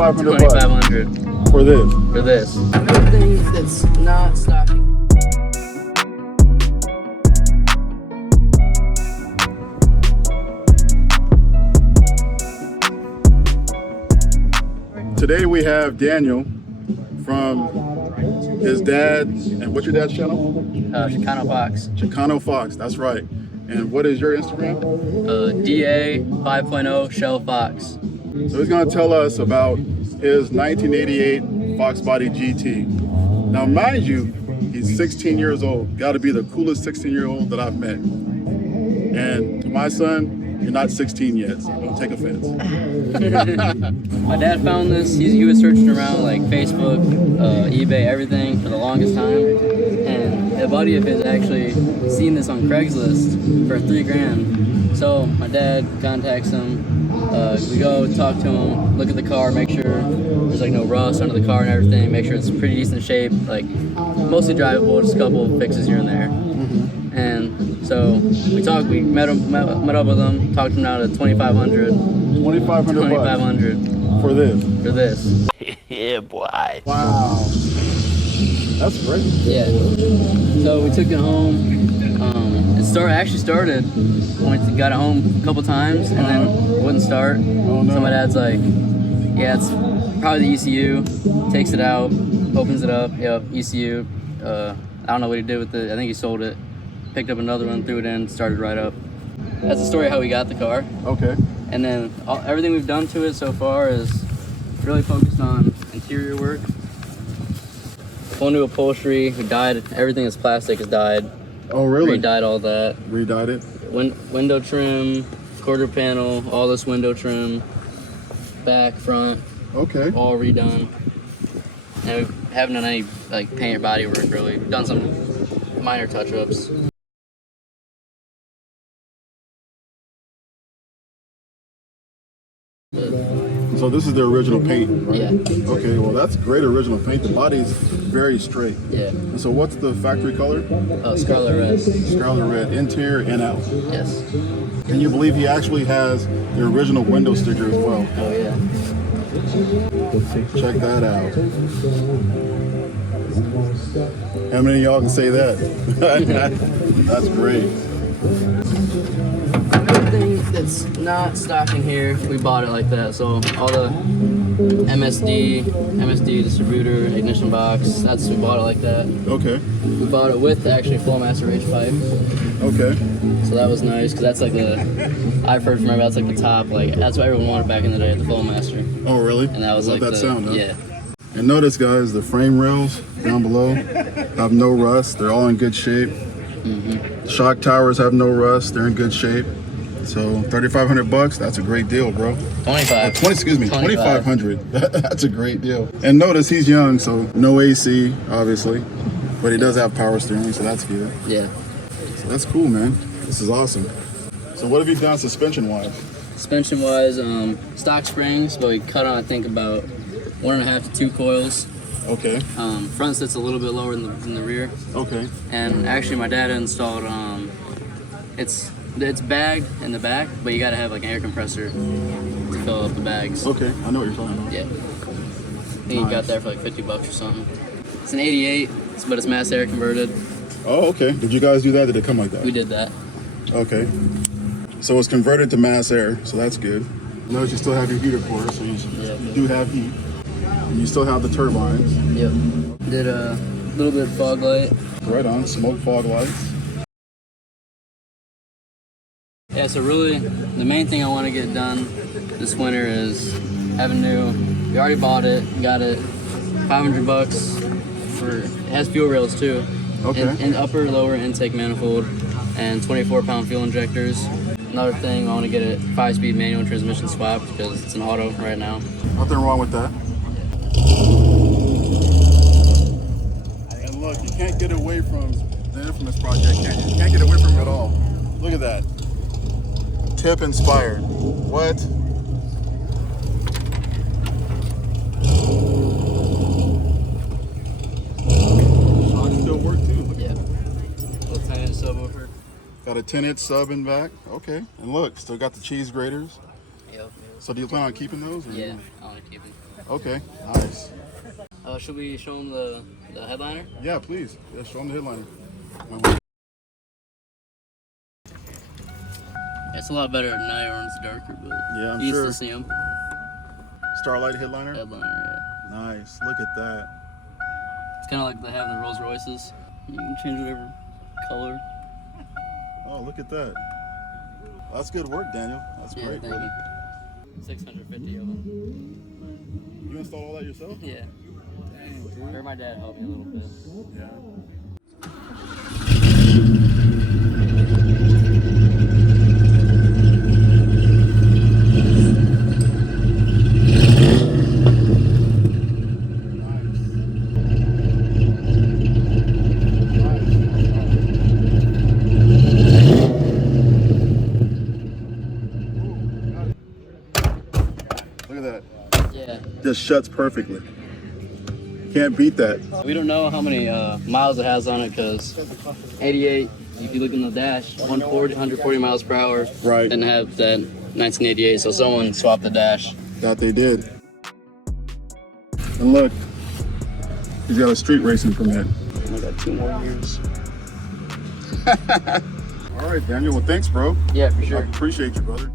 $2,500. 2,500 for this. for this. Everything that's not stocking. Today we have Daniel from his dad, and what's your dad's channel? Chicano Fox. Chicano Fox, that's right. And what is your Instagram? DA 5.0 Shell Fox. So he's gonna tell us about his 1988 Foxbody GT. Now mind you, he's 16 years old. Gotta be the coolest 16-year-old that I've met. And to my son, you're not 16 yet, so don't take offense. My dad found this. He was searching around like Facebook, eBay, everything for the longest time. And a buddy of his actually seen this on Craigslist for $3,000. So my dad contacts him. We go talk to him, look at the car, make sure there's like no rust under the car and everything, make sure it's pretty decent shape, like mostly drivable, just a couple fixes here and there. And so we met up with him, talked him down to $2,500. $2,500 for this. For this. Yeah, boy. Wow. That's great. Yeah. So we took it home. It actually started. Got it home a couple times and then it wouldn't start. Oh, no. So my dad's like, yeah, it's probably the ECU. Takes it out, opens it up. Yep, ECU. I don't know what he did with it. I think he sold it. Picked up another one, threw it in, started right up. That's the story of how we got the car. Okay. And then everything we've done to it so far is really focused on interior work. Full new upholstery. We dyed everything that's plastic is dyed. Oh, really? Redyed all that. Redyed it? Window trim, quarter panel, all this window trim, back, front. Okay. All redone. And we haven't done any like paint or body work really. We've done some minor touch-ups. So this is the original paint, right? Yeah. Okay, well that's great original paint. The body's very straight. Yeah. And so what's the factory color? Scarlet red. Scarlet red, interior and out. Yes. Can you believe he actually has the original window sticker as well? Oh yeah. Check that out. How many of y'all can say that? That's great. Everything that's not stocking here, we bought it like that. So all the MSD distributor, ignition box, we bought it like that. Okay. We bought it with actually flow maceration pipe. Okay. So that was nice because that's like I've heard from everybody, that's like the top, like that's what everyone wanted back in the day, the flow master. Oh really? And that was I love like that sound, huh? Yeah. And notice guys, the frame rails down below have no rust. They're all in good shape. Shock towers have no rust. They're in good shape. So $3,500, that's a great deal, bro. 25. 2,500. That's a great deal. And notice he's young, so no AC, obviously, but he does have power steering, so that's good. Yeah. So that's cool, man. This is awesome. So what have you done suspension-wise? Suspension-wise, stock springs, but we cut on I think about 1.5 to 2 coils. Okay. Front sits a little bit lower than the rear. Okay. And actually, my dad installed it's bagged in the back, but you gotta have like an air compressor to fill up the bags. Okay, I know what you're talking about. Yeah. I think he got that for like $50 or something. It's an 88, but it's mass air converted. Oh, okay. Did you guys do that? Did it come like that? We did that. Okay. So it's converted to mass air, so that's good. Notice you still have your heater core, so you do have heat. And you still have the turbines. Yep. Did a little bit of fog light. Right on, smoke fog lights. Yeah, so really, the main thing I want to get done this winter is have a new, we already bought it, got it, $500 for, it has fuel rails too. Okay. And upper, lower intake manifold and 24-pound fuel injectors. Another thing, I want to get a 5-speed manual transmission swapped because it's an auto right now. Nothing wrong with that. And look, you can't get away from the infamous project, can you? You can't get away from it at all. Look at that. Tip inspired. What? Shocks still work too. Look at that. Little 10-inch subwoofer. Got a 10-inch sub in back. Okay. And look, still got the cheese graters. Yep. So do you plan on keeping those? Or Yeah, I want to keep it. Okay, nice. Should we show him the headliner? Yeah, please. Yeah, show them the headliner. It's a lot better at night or when it's darker, but Yeah, I'm you sure. used to see him. Starlight headliner. Headliner, yeah. Nice. Look at that. It's kind of like they have the Rolls Royces. You can change whatever color. Oh, look at that. That's good work, Daniel. That's Yeah, great, thank brother. you. 650 of them. You installed all that yourself? Yeah. Dang, dude. Or my dad helped me a little bit. Yeah. Look at that. Yeah. Just shuts perfectly. Can't beat that. We don't know how many miles it has on it because 88, if you look in the dash, 140 miles per hour. Right. Didn't have that 1988, so someone swapped the dash. That they did. And look, he's got a street racing permit. I got 2 more years. All right, Daniel. Well, thanks, bro. Yeah, for I sure. appreciate you, brother.